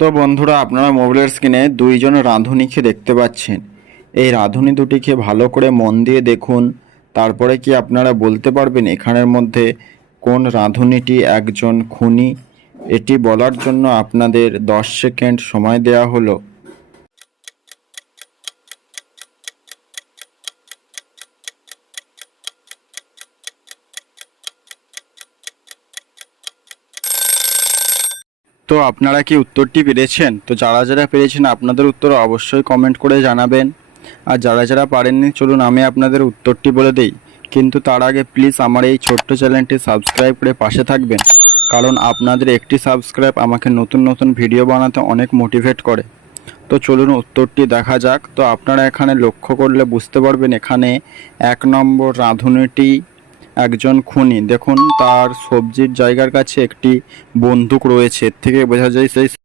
তো বন্ধুরা, আপনারা মোবাইলের স্ক্রিনে দুইজন রাঁধুনিকে দেখতে পাচ্ছেন। এই রাঁধুনি দুটিকে ভালো করে মন দিয়ে দেখুন। তারপরে কি আপনারা বলতে পারবেন এখানের মধ্যে কোন রাঁধুনিটি একজন খুনি? এটি বলার জন্য আপনাদের 10 সেকেন্ড সময় দেওয়া হলো। তো আপনারা কি উত্তরটি পেরেছেন? তো যারা যারা পেরেছেন আপনাদের উত্তর অবশ্যই কমেন্ট করে জানাবেন। আর যারা যারা পারেননি, চলুন আমি আপনাদের উত্তরটি বলে দেই। কিন্তু তার আগে প্লিজ আমার এই ছোট্ট চ্যানেলটি সাবস্ক্রাইব করে পাশে থাকবেন, কারণ আপনাদের একটি সাবস্ক্রাইব আমাকে নতুন নতুন ভিডিও বানাতে অনেক মোটিভেট করে। তো চলুন উত্তরটি দেখা যাক। তো আপনারা এখানে লক্ষ্য করলে বুঝতে পারবেন এখানে 1 নম্বর রাঁধুনিটি একজন খুনি। দেখুন, তার সবজির জায়গার কাছে একটি বন্দুক রয়েছে। এর থেকে বোঝা যায় সেই